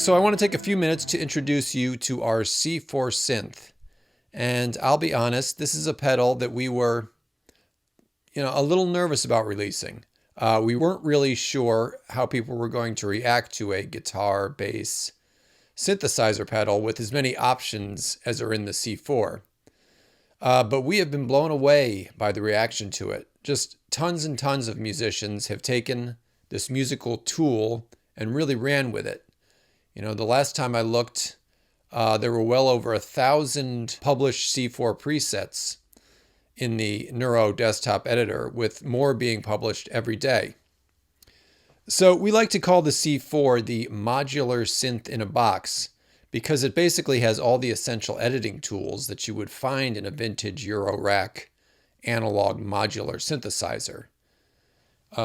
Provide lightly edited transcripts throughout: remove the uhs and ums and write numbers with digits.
So I want to take a few minutes to introduce you to our C4 synth. And I'll be honest, this is a pedal that we were, a little nervous about releasing. We weren't really sure how people were going to react to a guitar, bass, synthesizer pedal with as many options as are in the C4. But we have been blown away by the reaction to it. Just tons and tons of musicians have taken this musical tool and really ran with it. The last time I looked, there were well over 1,000 published C4 presets in the Neuro desktop editor, with more being published every day. So we like to call the C4 the modular synth in a box, because it basically has all the essential editing tools that you would find in a vintage Eurorack analog modular synthesizer.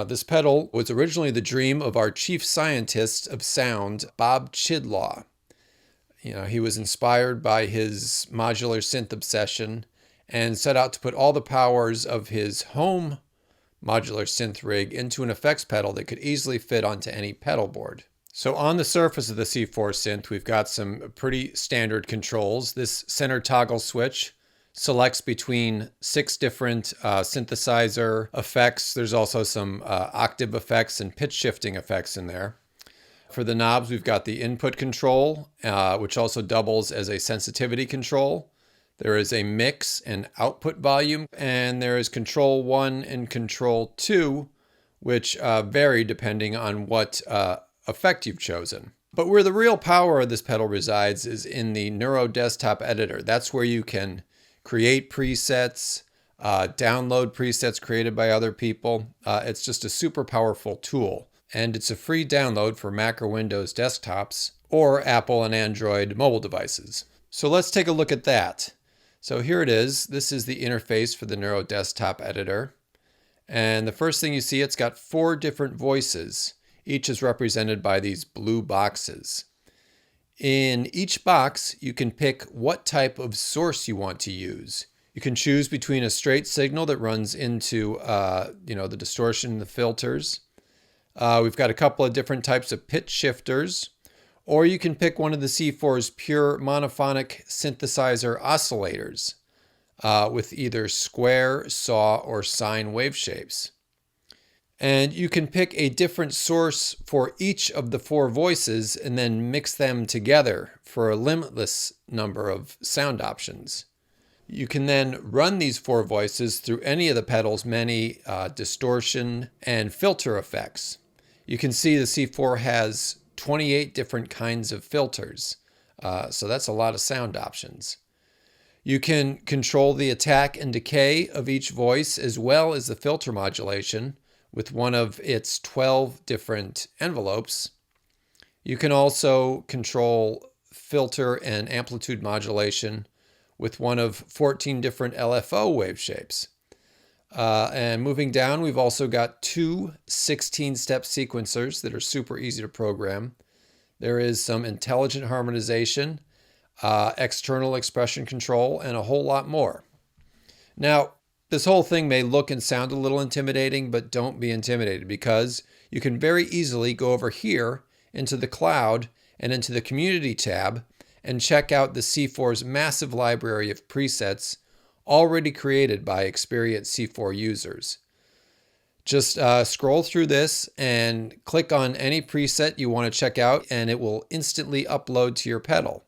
This pedal was originally the dream of our chief scientist of sound, Bob Chidlaw. He was inspired by his modular synth obsession and set out to put all the powers of his home modular synth rig into an effects pedal that could easily fit onto any pedal board. So on the surface of the C4 synth, we've got some pretty standard controls. This center toggle switch selects between 6 different synthesizer effects. There's also some octave effects and pitch shifting effects in there. For the knobs, we've got the input control, which also doubles as a sensitivity control. There is a mix and output volume, and there is control 1 and control 2, which vary depending on what effect you've chosen. But where the real power of this pedal resides is in the Neuro desktop editor. That's where you can create presets, download presets created by other people. It's just a super powerful tool. And it's a free download for Mac or Windows desktops or Apple and Android mobile devices. So let's take a look at that. So here it is. This is the interface for the Neuro desktop editor. And the first thing you see, it's got 4 different voices. Each is represented by these blue boxes. In each box, you can pick what type of source you want to use. You can choose between a straight signal that runs into, the distortion and the filters. We've got a couple of different types of pitch shifters, or you can pick one of the C4's pure monophonic synthesizer oscillators with either square, saw, or sine wave shapes. And you can pick a different source for each of the 4 voices and then mix them together for a limitless number of sound options. You can then run these 4 voices through any of the pedal's many distortion and filter effects. You can see the C4 has 28 different kinds of filters, so that's a lot of sound options. You can control the attack and decay of each voice as well as the filter modulation with one of its 12 different envelopes. You can also control filter and amplitude modulation with one of 14 different LFO wave shapes. And moving down, we've also got 2 16-step sequencers that are super easy to program. There is some intelligent harmonization, external expression control, and a whole lot more. Now, this whole thing may look and sound a little intimidating, but don't be intimidated, because you can very easily go over here into the cloud and into the community tab and check out the C4's massive library of presets already created by experienced C4 users. Just scroll through this and click on any preset you want to check out, and it will instantly upload to your pedal.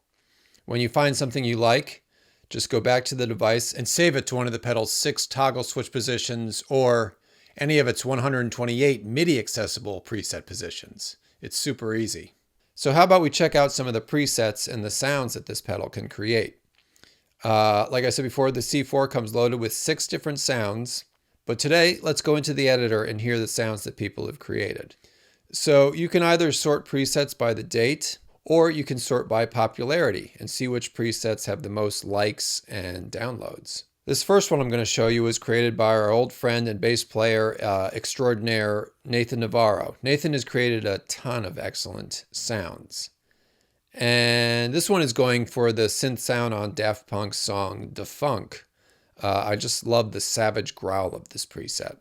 When you find something you like, just go back to the device and save it to one of the pedal's 6 toggle switch positions or any of its 128 MIDI accessible preset positions. It's super easy. So how about we check out some of the presets and the sounds that this pedal can create. Like I said before, the C4 comes loaded with 6 different sounds, but today let's go into the editor and hear the sounds that people have created. So you can either sort presets by the date, or you can sort by popularity and see which presets have the most likes and downloads. This first one I'm going to show you was created by our old friend and bass player extraordinaire, Nathan Navarro. Nathan has created a ton of excellent sounds. And this one is going for the synth sound on Daft Punk's song Da Funk. I just love the savage growl of this preset.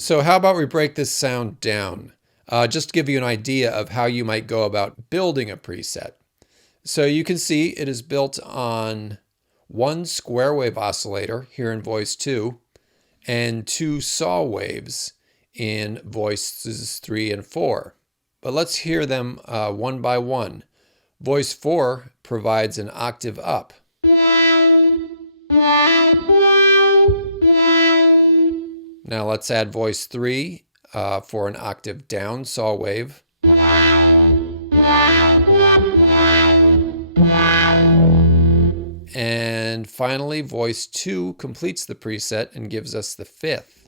So how about we break this sound down? Just to give you an idea of how you might go about building a preset. So you can see it is built on one square wave oscillator here in voice 2 and 2 saw waves in voices 3 and 4. But let's hear them one by one. Voice 4 provides an octave up. Now let's add voice 3 for an octave down saw wave. And finally, voice 2 completes the preset and gives us the 5th.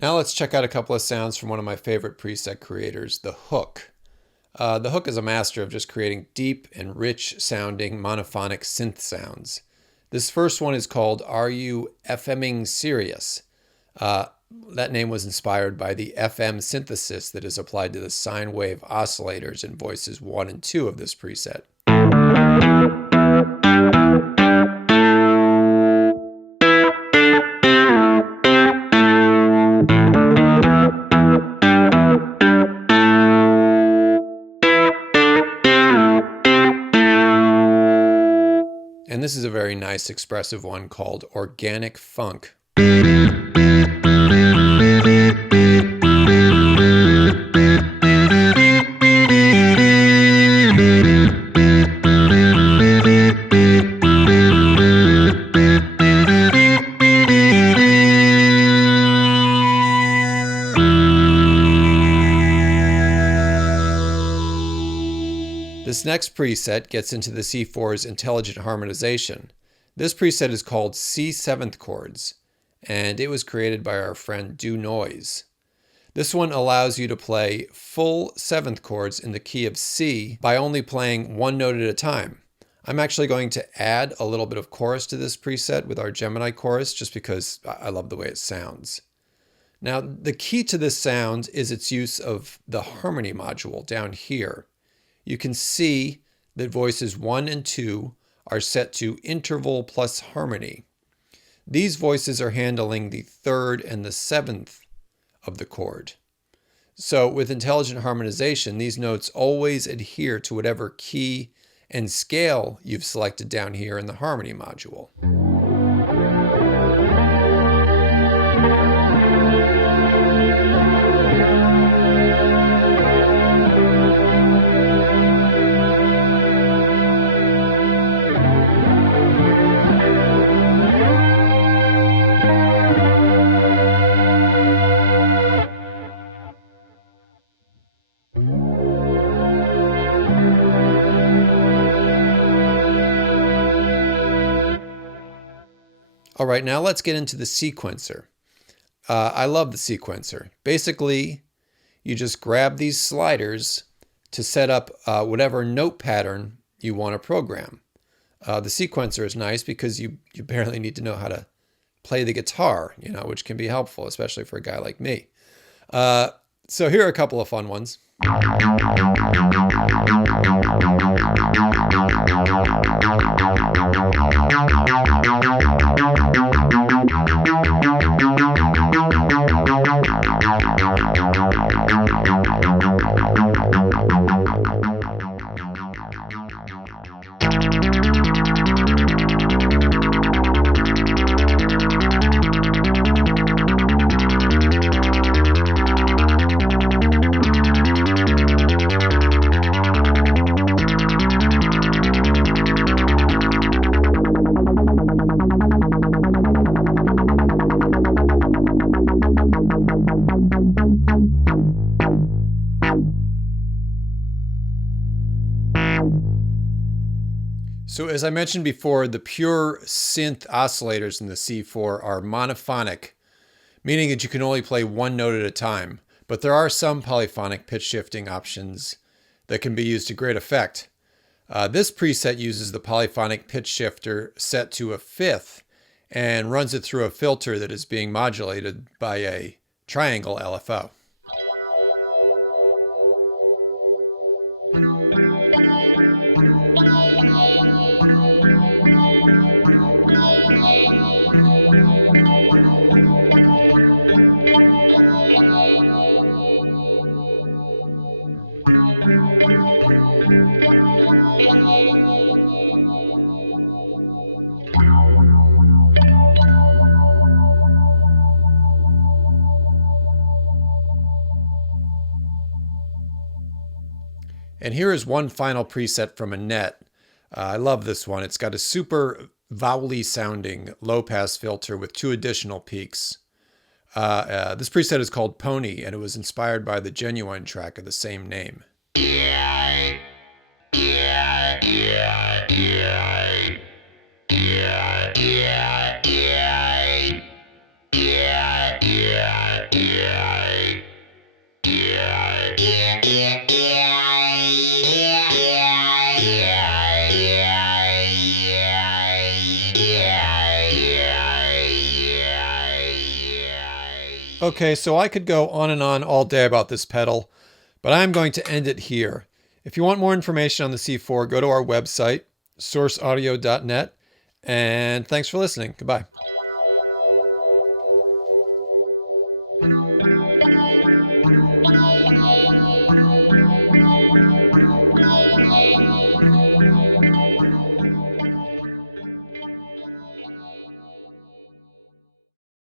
Now let's check out a couple of sounds from one of my favorite preset creators, the Hook. The Hook is a master of just creating deep and rich sounding monophonic synth sounds. This first one is called Are You FMing Serious? That name was inspired by the FM synthesis that is applied to the sine wave oscillators in voices 1 and 2 of this preset. And this is a very nice expressive one called Organic Funk. This next preset gets into the C4's intelligent harmonization. This preset is called C7th Chords, and it was created by our friend Do Noise. This one allows you to play full 7th chords in the key of C by only playing one note at a time. I'm actually going to add a little bit of chorus to this preset with our Gemini chorus just because I love the way it sounds. Now, the key to this sound is its use of the harmony module down here. You can see that voices 1 and 2 are set to interval plus harmony. These voices are handling the 3rd and the 7th of the chord. So with intelligent harmonization, these notes always adhere to whatever key and scale you've selected down here in the harmony module. All right, now let's get into the sequencer. I love the sequencer. Basically, you just grab these sliders to set up whatever note pattern you want to program. The sequencer is nice because you barely need to know how to play the guitar, which can be helpful, especially for a guy like me. So here are a couple of fun ones. So as I mentioned before, the pure synth oscillators in the C4 are monophonic, meaning that you can only play one note at a time. But there are some polyphonic pitch shifting options that can be used to great effect. This preset uses the polyphonic pitch shifter set to a 5th and runs it through a filter that is being modulated by a triangle LFO. And here is one final preset from a net. I love this one. It's got a super vowely sounding low pass filter with 2 additional peaks. This preset is called Pony, and it was inspired by the Genuine track of the same name. Okay, so I could go on and on all day about this pedal, but I'm going to end it here. If you want more information on the C4, go to our website, sourceaudio.net, and thanks for listening. Goodbye.